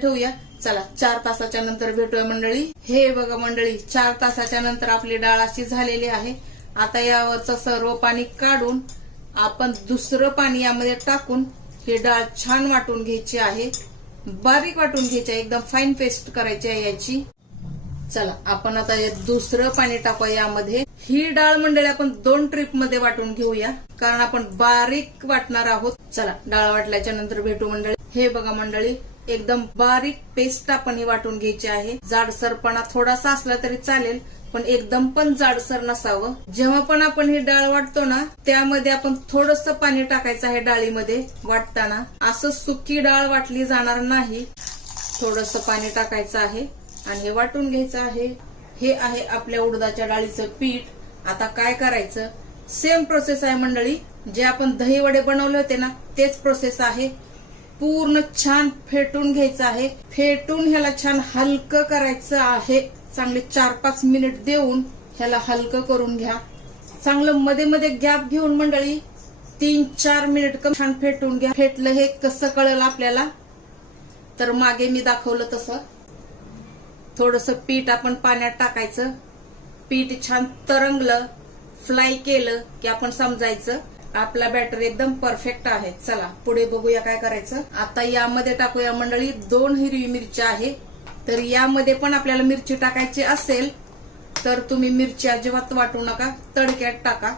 ठेवूया. चला 4 तासाच्या नंतर भेटूया मंडळी. हे बघा मंडळी, 4 तासाच्या नंतर आपली डाळ अशी झालेली आहे. आता यावरचं सर्व पाणी काढून आपण दुसरं पाणी यामध्ये टाकून ही डाळ छान वाटून घ्यायची आहे. बारीक वाटून घ्यायची आहे, एकदम फाईन पेस्ट करायची आहे याची. चला आपण आता दुसरं पाणी टाकूया यामध्ये. ही डाळ मंडळी आपण 2 ट्रिप मध्ये वाटून घेऊया, कारण आपण बारीक वाटणार आहोत. चला डाळ वाटल्याच्या नंतर भेटू मंडळी. हे बघा मंडळी, एकदम बारीक पेस्ट आपण ही वाटून घ्यायची आहे. जाडसरपणा थोडासा असला तरी चालेल, पण एकदम पण जाडसर नसावं. जेव्हा पण आपण ही डाळ वाटतो ना, त्यामध्ये आपण थोडंसं पाणी टाकायचं आहे डाळीमध्ये वाटताना. असं सुकी डाळ वाटली जाणार नाही. थोडंसं पाणी टाकायचं आहे आणि हे वाटून घ्यायचं आहे. हे आहे आपल्या उडदाच्या डाळीचं पीठ. आता काय करायचं, सेम प्रोसेस आहे मंडळी. जे आपण दही वडे बनवले होते ना, तेच प्रोसेस आहे. पूर्ण छान फेटून घ्यायचं आहे. फेटून ह्याला छान हलकं करायचं आहे. चांगले 4-5 मिनिट देऊन ह्याला हलकं करून घ्या. चांगलं मध्ये मध्ये गॅप घेऊन मंडळी 3-4 मिनिट छान फेटून घ्या. फेटलं हे कसं कळेल आपल्याला, तर मागे मी दाखवलं तसं थोडंसं पीठ आपण पाण्यात टाकायचं. पीठ छान तरंगलं, फ्लाय केलं की आपण समजायचं आपला बॅटर एकदम परफेक्ट आहे. चला पुढे बघूया काय करायचं. आता यामध्ये टाकूया मंडळी 2 हिरवी मिरची आहे. तर यामध्ये पण आपल्याला मिरची टाकायची असेल तर तुम्ही मिरची अजिबात वाटू नका, तडक्यात टाका,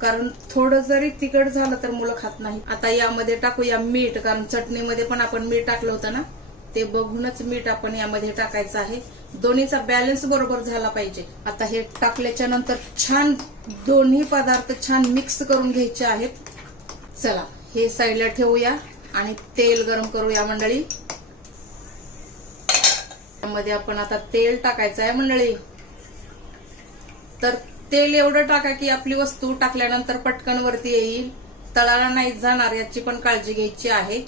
कारण थोडं जरी तिखट झालं तर मुलं खात नाही. आता यामध्ये टाकूया मीठ, कारण चटणीमध्ये पण आपण मीठ टाकलं होतं ना, ते बघूनच मीठ आपण यामध्ये टाकायचं आहे. दोन्हीचा बॅलन्स बरोबर झाला पाहिजे. आता हे टाकल्याच्या नंतर छान दोन्ही पदार्थ छान मिक्स करून घ्यायचे आहेत. चला हे साईडला ठेवूया आणि तेल गरम करूया मंडळी. त्यामध्ये आपण आता तेल टाकायचं आहे मंडळी. तर तेल एवढं टाका की आपली वस्तू टाकल्यानंतर पटकन वरती येईल, तळाला नाही जाणार, याची पण काळजी घ्यायची आहे.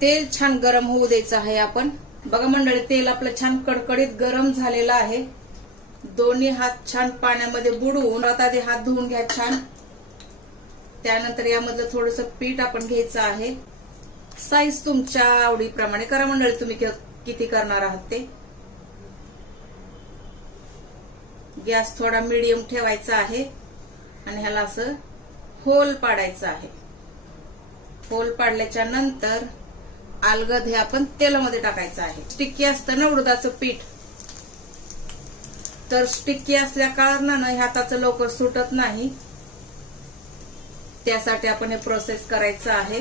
तेल छान गरम होऊ द्यायचं आहे आपण. बघा मंडळी, तेल आपलं छान कडकडीत गरम झालेलं आहे. दोन्ही हात छान पाण्यामध्ये बुडवून आधी हात धुवून घ्या छान. त्यानंतर यामधलं थोडंसं पीठ आपण घ्यायचं आहे. साईज तुमच्या आवडीप्रमाणे करा मंडळी, तुम्ही किती करणार आहात ते. गॅस थोडा मीडियम ठेवायचा आहे आणि ह्याला असं होल पाडायचं आहे. होल पाडल्याच्या नंतर अलगद हे आपण तेलामध्ये टाकायचं आहे. स्टिक्की असतं ना उडदाचं पीठ, तर स्टिक्की असल्या कारणानं हाताचं लवकर सुटत नाही. त्यासाठी आपण हे प्रोसेस करायचं आहे.